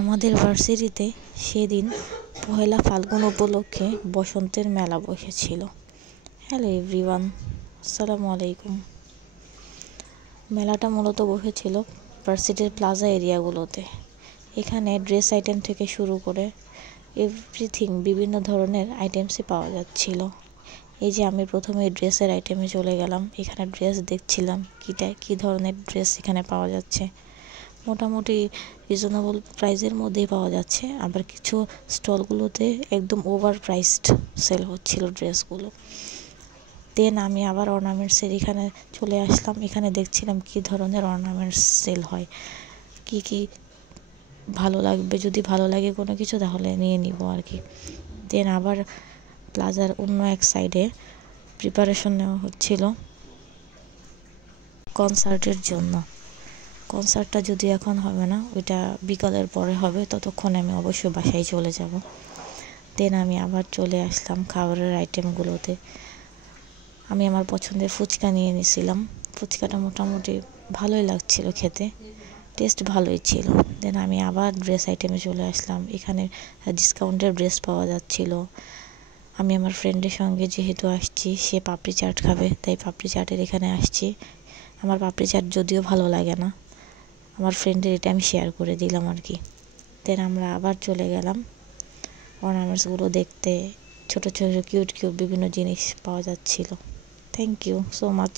আমাদের ভার্সিটিতে সেদিন পহেলা ফাল্গুন উপলক্ষে বসন্তের মেলা বসেছিল। হ্যালো এভরিওয়ান, আসসালামু আলাইকুম। মেলাটা মূলত বসেছিল ভার্সিটির প্লাজা এরিয়াগুলোতে। এখানে ড্রেস আইটেম থেকে শুরু করে এভরিথিং, বিভিন্ন ধরনের আইটেমসই পাওয়া যাচ্ছিল। এই যে আমি প্রথমে ড্রেসের আইটেমে চলে গেলাম, এখানে ড্রেস দেখছিলাম কী ধরনের ড্রেস এখানে পাওয়া যাচ্ছে। মোটামুটি রিজনেবল প্রাইসের মধ্যেই পাওয়া যাচ্ছে, আবার কিছু স্টলগুলোতে একদম ওভার প্রাইসড সেল হচ্ছিল ড্রেসগুলো। দেন আমি আবার অর্নামেন্টসের এখানে চলে আসলাম। এখানে দেখছিলাম কী ধরনের অর্নামেন্টস সেল হয়, কি ভালো লাগবে, যদি ভালো লাগে কোনো কিছু তাহলে নিয়ে নিব আর কি। দেন আবার প্লাজার অন্য এক সাইডে প্রিপারেশন নেওয়া হচ্ছিল কনসার্টের জন্য। কনসার্টটা যদি এখন হবে না, ওইটা বিকালের পরে হবে, ততক্ষণে আমি অবশ্যই বাসায় চলে যাব। দেন আমি আবার চলে আসলাম খাবারের আইটেমগুলোতে। আমি আমার পছন্দের ফুচকা নিয়ে নিয়েছিলাম। ফুচকাটা মোটামুটি ভালোই লাগছিল খেতে, টেস্ট ভালোই ছিল। দেন আমি আবার ড্রেস আইটেমে চলে আসলাম। এখানে ডিসকাউন্টের ড্রেস পাওয়া যাচ্ছিল। আমি আমার ফ্রেন্ডের সঙ্গে যেহেতু আসছি, সে পাপড়ি চাট খাবে, তাই পাপড়ি চাটের এখানে আসছি। আমার পাপড়ি চাট যদিও ভালো লাগে না, আমার ফ্রেন্ডের এটা আমি শেয়ার করে দিলাম আর কি। দেন আমরা আবার চলে গেলাম অর্নামেন্টসগুলো দেখতে। ছোট ছোট কিউট বিভিন্ন জিনিস পাওয়া যাচ্ছিল। Thank you so much.